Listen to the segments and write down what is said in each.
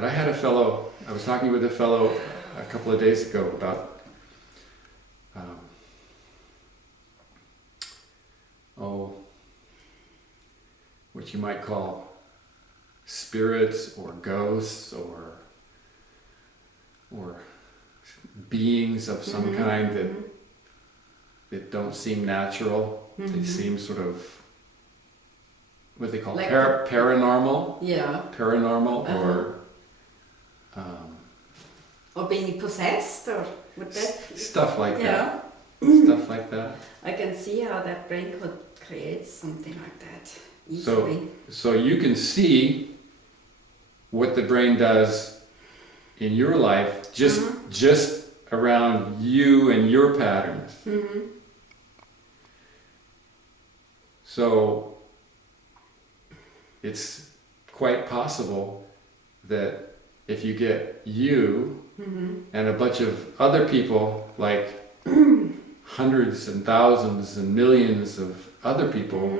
But I was talking with a fellow a couple of days ago about, what you might call spirits or ghosts or beings of some kind that don't seem natural. They seem sort of what they call Like paranormal. Yeah. Paranormal Or being possessed, or would that? Stuff like Yeah. that. Stuff like that. I can see how that brain could create something like that easily. So you can see what the brain does in your life just around you and your patterns. So it's quite possible that if you get you and a bunch of other people, like hundreds and thousands and millions of other people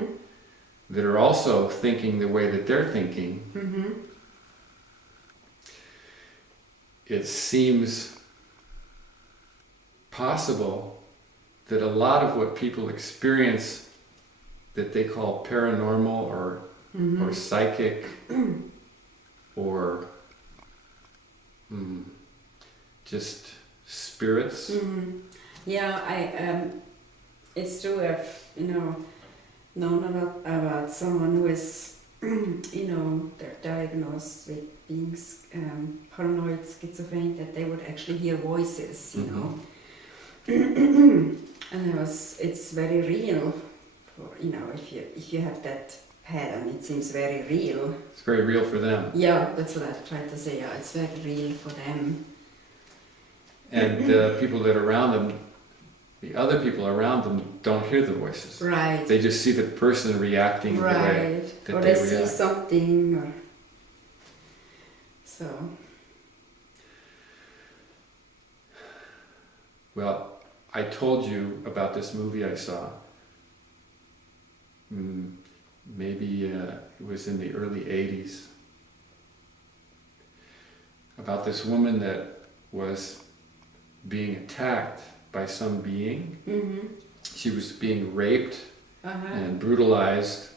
that are also thinking the way that they're thinking, it seems possible that a lot of what people experience that they call paranormal or psychic or just spirits. Yeah, it's true. I've known a lot about someone who is they're diagnosed with being paranoid schizophrenic, that they would actually hear voices, and it's very real. If you have that pattern, it seems very real. It's very real for them. Yeah, that's what I tried to say. Yeah, it's very real for them. And the people that are around them, the other people around them, don't hear the voices. Right. They just see the person reacting the way that or they they see react. something, or so. Well, I told you about this movie I saw. Maybe it was in the early 80s. About this woman that was being attacked by some being. She was being raped and brutalized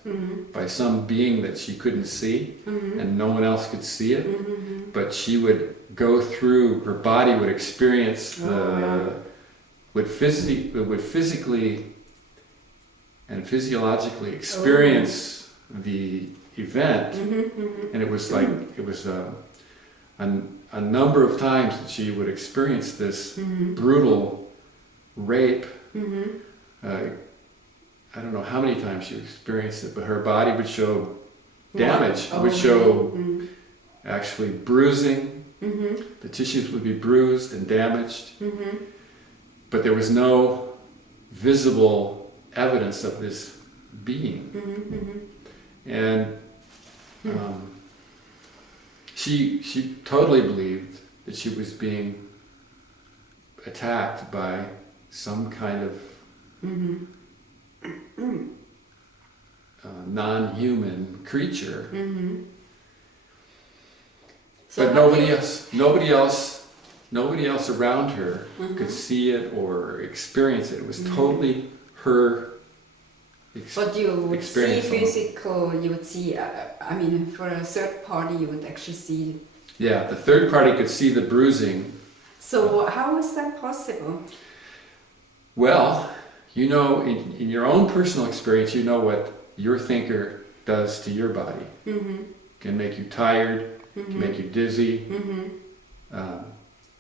by some being that she couldn't see, and no one else could see it. But she would go through, her body would experience would physically and physiologically experience the event, and it was like a number of times that she would experience this brutal rape. I don't know how many times she experienced it, but her body would show damage. It would show actually bruising. The tissues would be bruised and damaged, but there was no visible evidence of this being. And she totally believed that she was being attacked by some kind of non-human creature. So But nobody else around her could see it or experience it. It was totally her But you would see experience. physical, you would see, for a third party you would actually see. Yeah, the third party could see the bruising. So how is that possible? Well, in your own personal experience, you know what your thinker does to your body. Can make you tired, can make you dizzy,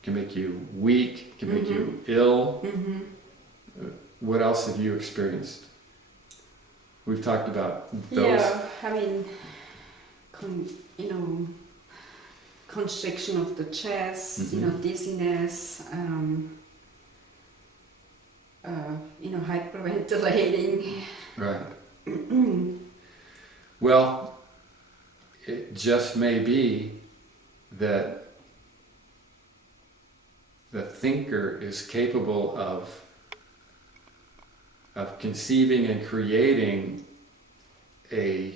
can make you weak, can make you ill. What else have you experienced? We've talked about those. Yeah, constriction of the chest, dizziness, hyperventilating. Right. Well, it just may be that the thinker is capable of conceiving and creating a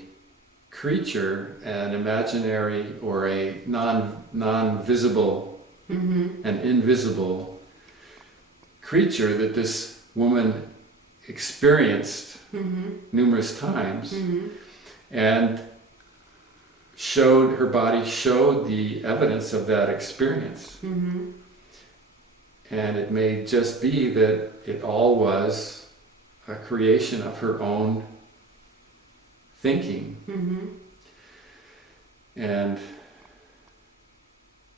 creature, an imaginary or a non-visible and invisible creature that this woman experienced numerous times, and her body showed the evidence of that experience. And it may just be that it all was a creation of her own thinking. And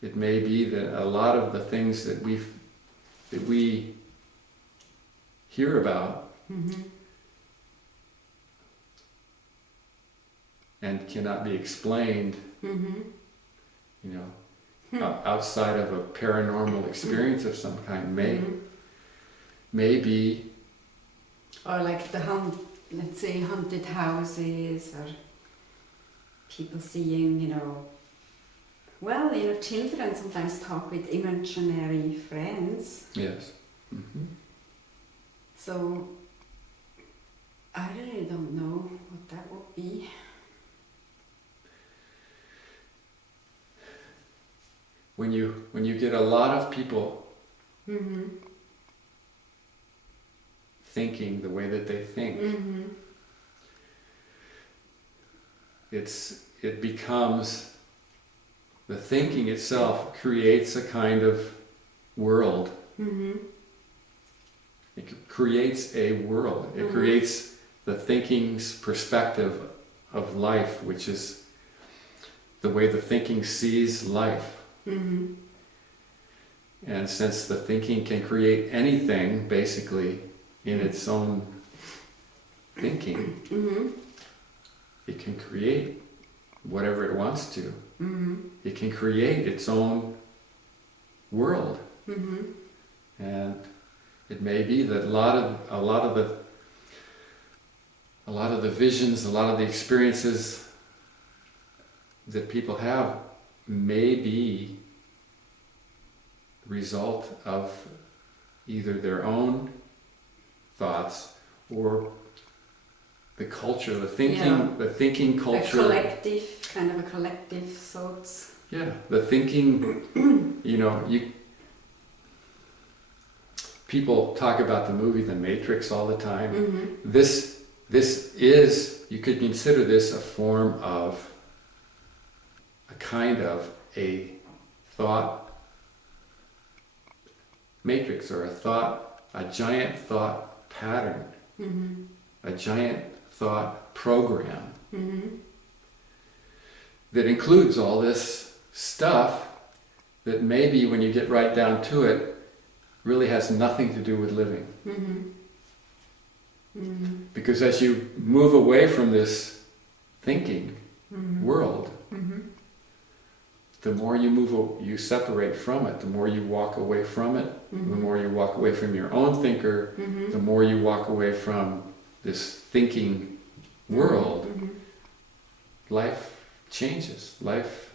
it may be that a lot of the things that we hear about and cannot be explained, outside of a paranormal experience of some kind may be, or like let's say haunted houses, or people seeing, children sometimes talk with imaginary friends. Yes. So I really don't know what that would be. When you get a lot of people thinking the way that they think, it becomes, the thinking itself creates a kind of world. It creates a world. It creates the thinking's perspective of life, which is the way the thinking sees life. And since the thinking can create anything, basically, in its own thinking, it can create whatever it wants to. It can create its own world. And it may be that a lot of the visions, a lot of the experiences that people have may be the result of either their own thoughts or the culture, the thinking culture. Kind of a collective thoughts. Yeah, the thinking, people talk about the movie The Matrix all the time. This is, you could consider this a form of a kind of a thought matrix, or a giant thought pattern, a giant thought program that includes all this stuff that maybe, when you get right down to it, really has nothing to do with living. Because as you move away from this thinking world, the more you separate from it, the more you walk away from it, the more you walk away from your own thinker, the more you walk away from this thinking world, life changes. Life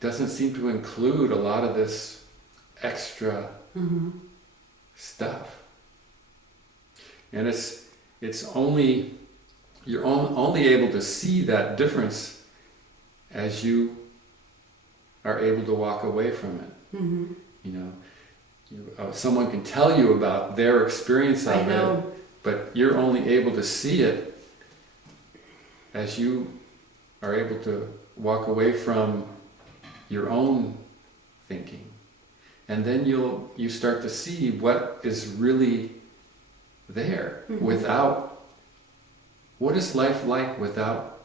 doesn't seem to include a lot of this extra stuff. And you're only able to see that difference as you are able to walk away from it. Someone can tell you about their experience of it, but you're only able to see it as you are able to walk away from your own thinking. And then you start to see what is really there without, what is life like without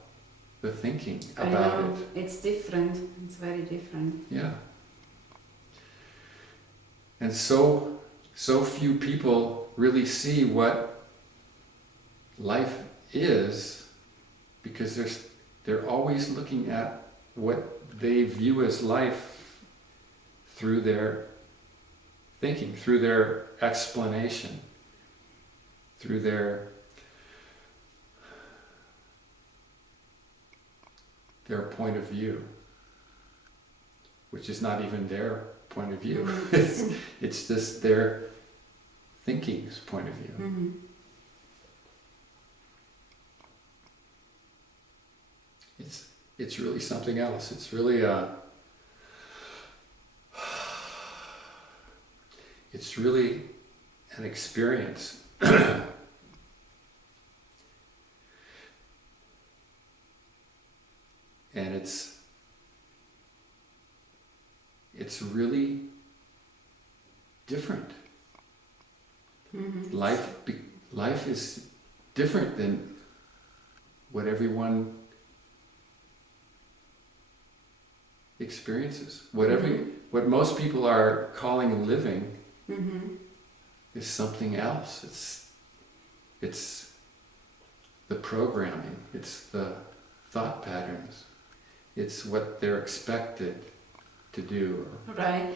the thinking about it. It's different. It's very different. Yeah. And so few people really see what life is, because they're always looking at what they view as life through their thinking, through their explanation, through their point of view, which is not even their point of view. It's just their thinking's point of view. it's really something else. It's really it's really an experience. And it's really different. Life is different than what everyone experiences. What most people are calling living is something else. It's the programming. It's the thought patterns. It's what they're expected to do. Right.